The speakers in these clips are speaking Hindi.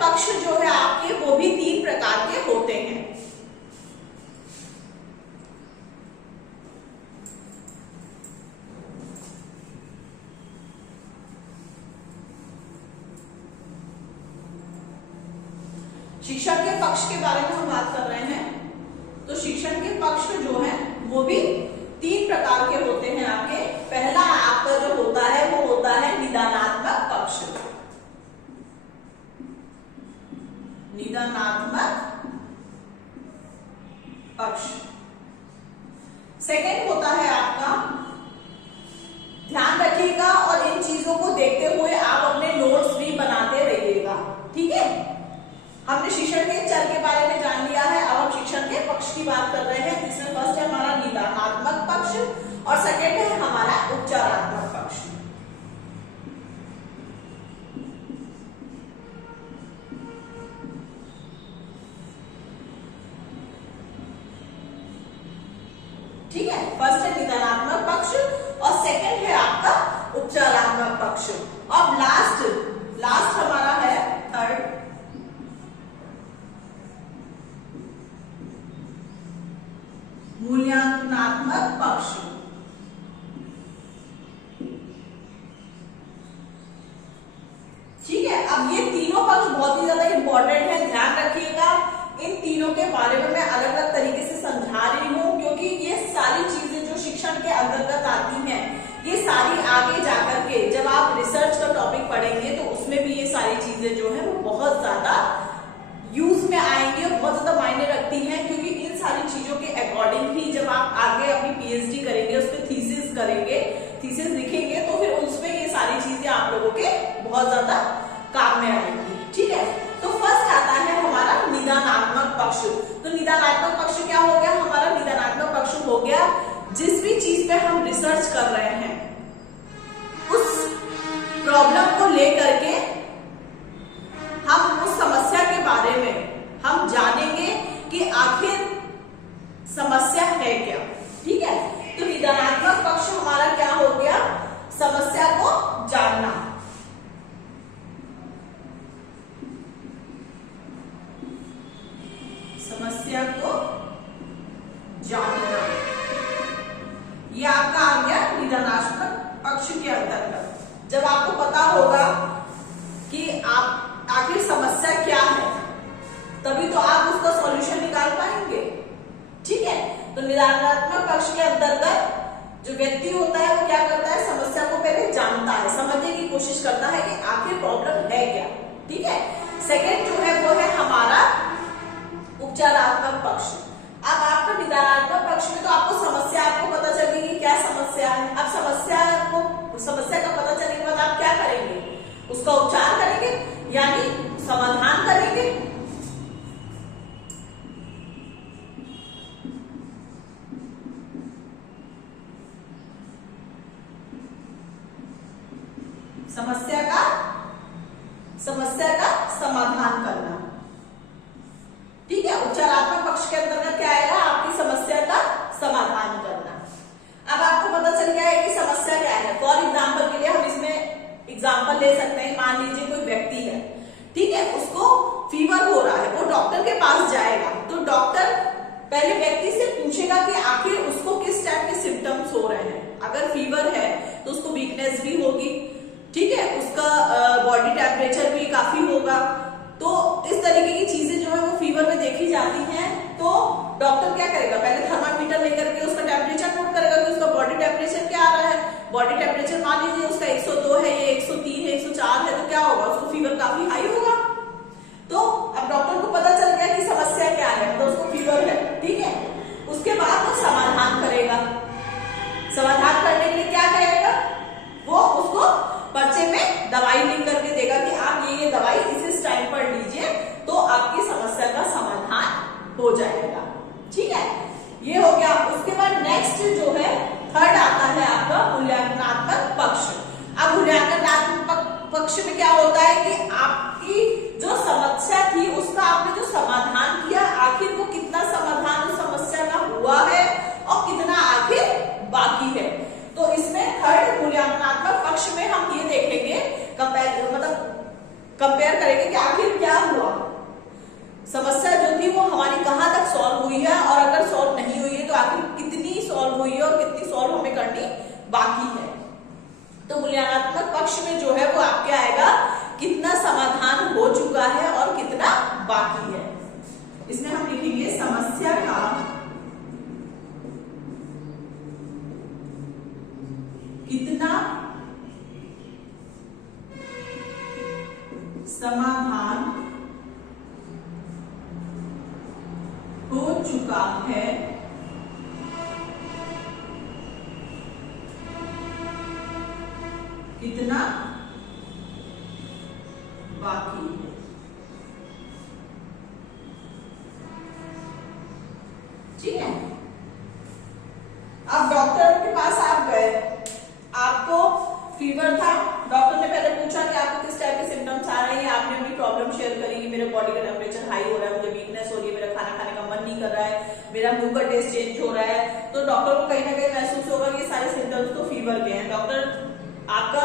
पक्ष जो है आपके वो भी 3 प्रकार के होते हैं। शिक्षण के पक्ष के बारे में हम बात कर रहे हैं, तो शिक्षण के पक्ष जो है वो भी 3 प्रकार के होते हैं आपके। पहला आपका जो होता है वो होता है निदानात्मक पक्ष। निदानात्मक पक्ष। सेकंड होता है आपका, ध्यान रखिएगा और इन चीजों को देखते हुए आप अपने नोट्स भी बनाते रहिएगा, ठीक है। हमने शिक्षण के चर के बारे में जान लिया है, अब हम शिक्षण के पक्ष की बात कर रहे हैं, जिसमें फर्स्ट है हमारा निदानात्मक पक्ष और सेकंड है हमारा उपचारात्मक पक्ष। ठीक है, फर्स्ट है निदानात्मक पक्ष और सेकंड है आपका उपचारात्मक पक्ष। अब लास्ट हमारा है थर्ड, मूल्यांकनात्मक पक्ष। ठीक है, अब ये तीनों पक्ष बहुत ही ज्यादा इंपॉर्टेंट है, ध्यान रखिएगा। इन तीनों के बारे में मैं अलग अलग तरीके से समझा रही हूँ, क्योंकि ये सारी चीजें जो शिक्षण के अंतर्गत आती हैं, ये सारी आगे जाकर के जब आप रिसर्च का टॉपिक पढ़ेंगे तो उसमें भी ये सारी चीजें जो है वो बहुत ज्यादा यूज में आएंगी और बहुत ज्यादा मायने रखती हैं, क्योंकि इन सारी चीजों के अकॉर्डिंग ही जब आप आगे अपनी पीएचडी करेंगे, उस पर थीसिस करेंगे, थीसिस लिखेंगे, तो फिर उसमें ये सारी चीजें आप लोगों के बहुत ज्यादा काम में आएंगी। ठीक है, तो फर्स्ट आता है हमारा निदानात्मक पक्ष। तो निदानात्मक पक्ष क्या हो गया हमारा? निदानात्मक पक्ष हो गया जिस भी चीज पे हम रिसर्च कर रहे हैं उस प्रॉब्लम को लेकर के हम उस समस्या के बारे में हम जानेंगे कि आखिर समस्या है क्या। ठीक है, तो निदानात्मक पक्ष हमारा क्या हो गया? समस्या को जानना। समस्या को जानना, ये आपका आ गया निदानात्मक पक्ष के अंतर्गत। जब आपको पता होगा कि आप आखिर समस्या क्या है, तभी तो आप उसका सॉल्यूशन निकाल पाएंगे। ठीक है, तो निदानात्मक पक्ष के अंतर्गत जो व्यक्ति होता है वो क्या करता है? समस्या को पहले जानता है, समझने की कोशिश करता है कि आखिर प्रॉब्लम है क्या। ठीक है, सेकंड जो है वो है हमारा उपचारात्मक पक्ष। अब आपका निदानात्मक पक्ष में तो आपको समस्या, आपको पता चल गई कि क्या समस्या है। अब समस्या का पता चलने के बाद आप क्या करेंगे? उसका उपचार करेंगे, यानी समाधान करेंगे। समस्या का समाधान करना। ठीक है, उपचारात्मक पक्ष के अंतर्गत क्या आएगा? आपकी समस्या का समाधान करना। अब आपको पता चल गया है कि समस्या क्या है। फॉर एग्जाम्पल के लिए हम इसमें एग्जाम्पल ले सकते हैं। मान लीजिए कोई व्यक्ति है, ठीक है, उसको फीवर हो रहा है, वो डॉक्टर के पास जाएगा, तो डॉक्टर पहले व्यक्ति से पूछेगा कि आखिर उसको किस टाइप के सिम्टम्स हो रहे हैं। अगर फीवर है तो उसको वीकनेस भी होगी, ठीक है, उसका बॉडी टेम्परेचर भी काफी होगा। तो इस तरीके की चीजें जो है वो फीवर में देखी जाती हैं। तो डॉक्टर क्या करेगा? पहले थर्मामीटर लेकर के उसका टेम्परेचर नोट करेगा कि उसका बॉडी टेम्परेचर क्या आ रहा है। बॉडी टेम्परेचर मान लीजिए उसका 102 है, ये 103 है, 104 है, तो क्या होगा? उसको फीवर काफी हाई होगा। तो अब डॉक्टर को पता चल गया कि समस्या क्या है, तो उसको फीवर है। ठीक है, उसके बाद वो समाधान करेगा। समाधान करने के लिए क्या करेगा? वो उसको पर्चे में दवाई लिख करके देगा कि आप ये दवाई इस टाइम पर लीजिए, तो आपकी समस्या का समाधान हो जाएगा। ठीक है, ये हो गया। उसके बाद नेक्स्ट जो है थर्ड आता है आपका मूल्यांकनात्मक पक्ष। अब मूल्यांकनात्मक पक्ष में क्या होता है कि आपकी करेंगे कि आखिर क्या हुआ, समस्या जो थी वो हमारी कहां तक सॉल्व हुई है, और अगर सॉल्व नहीं हुई है तो आखिर कितनी सॉल्व हुई है और कितनी सॉल्व हमें करनी बाकी है। तो मूल्यांकनात्मक पक्ष में जो है वो आपके आएगा कितना समाधान हो चुका है और कितना बाकी है। इसमें हम लिखेंगे समस्या का कितना समाधान हो चुका है, कितना बाकी है। ठीक है, अब डॉक्टर के पास आप गए, आपको फीवर था, डॉक्टर ने पहले पूछा कि आपको किस टाइप के सिम्टम्स आ रहे हैं, आपने अपनी प्रॉब्लम शेयर करी कि मेरे बॉडी का टेम्परेचर हाई हो रहा है, मुझे वीकनेस हो रही है, मेरा खाना खाने का मन नहीं कर रहा है, मेरा मुंह का टेस्ट चेंज हो रहा है। तो डॉक्टर को कहीं ना कहीं महसूस होगा कि सारे सिम्टम्स तो फीवर के हैं। डॉक्टर आपका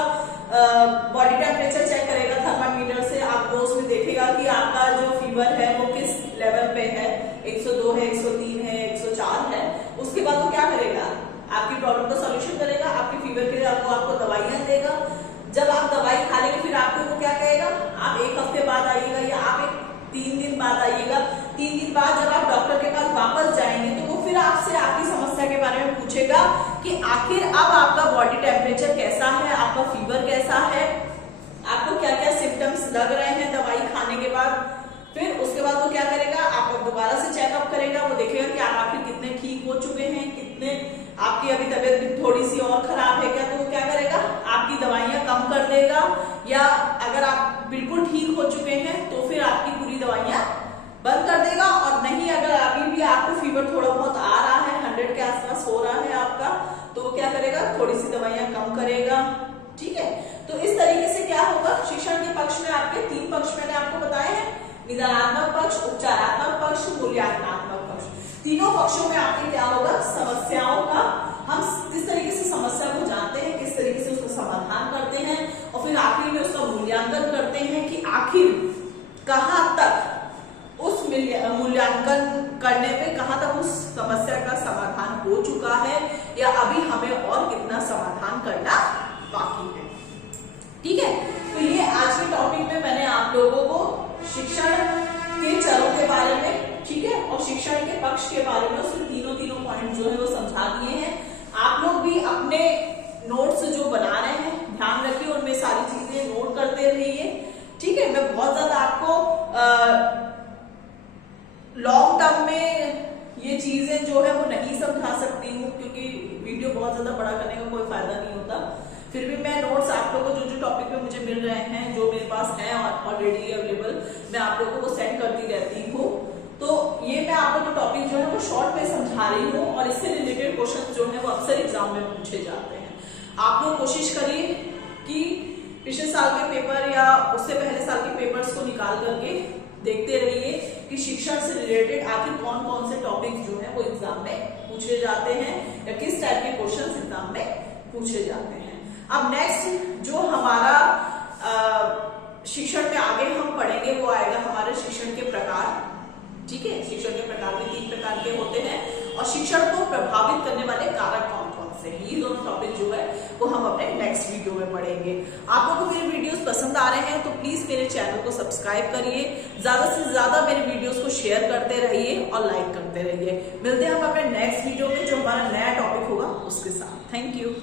बॉडी टेम्परेचर चेक करेगा थर्मामीटर से, आपको उसमें देखेगा कि आपका जो फीवर है वो किस लेवल पे है, 102 है, 103 है, 104 है। उसके बाद वो क्या करेगा, आपकी प्रॉब्लम का सॉल्यूशन करेगा, आपकी फीवर के लिए आपको दवाइयां देगा। जब आप दवाई खा लेंगे फिर आपको वो क्या कहेगा, आप 1 हफ्ते बाद आइएगा या आप 3 दिन बाद आइएगा। 3 दिन बाद जब आप डॉक्टर के पास वापस जाएंगे तो वो फिर आपसे आपकी समस्या के बारे में पूछेगा कि आखिर अब आपका बॉडी टेम्परेचर कैसा है, आपका फीवर कैसा है, आपको क्या क्या सिम्टम्स लग रहे हैं दवाई खाने के बाद। फिर उसके बाद वो क्या करेगा, आपको दोबारा से चेकअप करेगा, वो देखेगा कि आप आखिर कितने ठीक हो चुके हैं, कितने आपकी अभी तबीयत भी थोड़ी सी और खराब है क्या, तो वो क्या करेगा, आपकी दवाइयां कम कर देगा, या अगर आप बिल्कुल ठीक हो चुके हैं तो फिर आपकी पूरी दवाइयां बंद कर देगा। और नहीं, अगर अभी भी आपको फीवर थोड़ा बहुत आ रहा है, 100 के आसपास हो रहा है आपका, तो वो क्या करेगा, थोड़ी सी दवाइयां कम करेगा। ठीक है, तो इस तरीके से क्या होगा, शिक्षण के पक्ष में आपके 3 पक्ष मैंने आपको बताए हैं, निदानात्मक पक्ष, उपचारात्मक पक्ष, मूल्यांकनात्मक पक्ष। तीनों पक्षों में आपके क्या होगा, समस्याओं का हम किस तरीके से समस्या को जानते हैं, किस तरीके से उसका समाधान करते हैं, और फिर आखिर में उसका मूल्यांकन करते हैं कि आखिर कहां तक उस मूल्यांकन करने पे कहां तक उस समस्या का समाधान हो चुका है, या अभी हमें और कितना समाधान करना बाकी है। ठीक है, तो ये आज के टॉपिक में मैंने आप लोगों को शिक्षण के चरों के बारे में, ठीक है, और शिक्षण के पक्ष के बारे में उसके तीनों पॉइंट जो है वो समझा दिए हैं। आप लोग भी अपने नोट्स जो बना रहे हैं ध्यान रखिए, उनमें सारी चीजें नोट करते रहिए। ठीक है, मैं बहुत ज्यादा आपको लॉन्ग टर्म में ये चीजें जो है वो नहीं समझा सकती हूँ, क्योंकि वीडियो बहुत ज्यादा बड़ा करने का कोई फायदा नहीं होता। फिर भी मैं नोट्स आप लोगों को जो टॉपिक पे मुझे मिल रहे हैं, जो मेरे पास है ऑलरेडी अवेलेबल, मैं आप लोगों को सेंड करती रहती हूँ। तो ये मैं आप लोगों को टॉपिक जो है वो शॉर्ट में समझा रही हूँ, और इससे रिलेटेड क्वेश्चन जो है वो अक्सर एग्जाम में पूछे जाते हैं। आप लोग कोशिश करिए कि पिछले साल के पेपर या उससे पहले साल के पेपर्स को निकाल करके देखते रहिए कि शिक्षण से रिलेटेड आखिर कौन कौन से टॉपिक जो है वो एग्जाम में पूछे जाते हैं, या किस टाइप के क्वेश्चन एग्जाम में पूछे जाते हैं। अब नेक्स्ट जो हमारा शिक्षण में आगे हम पढ़ेंगे वो आएगा हमारे शिक्षण के प्रकार। ठीक है, शिक्षण के प्रकार भी 3 प्रकार के होते हैं, और शिक्षण को प्रभावित करने वाले कारक कौन कौन से हैं, ये दोनों टॉपिक जो है वो हम अपने नेक्स्ट वीडियो में पढ़ेंगे। आप लोगों को मेरे वीडियोस पसंद आ रहे हैं तो प्लीज मेरे चैनल को सब्सक्राइब करिए, ज्यादा से ज्यादा मेरे वीडियोस को शेयर करते रहिए और लाइक करते रहिए। मिलते हैं हम अपने नेक्स्ट वीडियो में जो हमारा नया टॉपिक होगा उसके साथ। Thank you.